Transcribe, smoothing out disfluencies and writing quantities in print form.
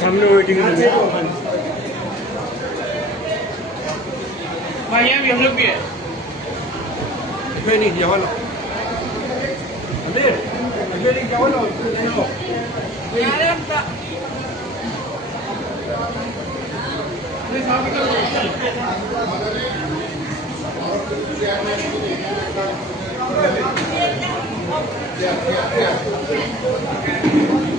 सामने वेटिंग में भाई यहाँ भी हम लोग भी है। नहीं जवान अमीर अमीर जवान Yeah.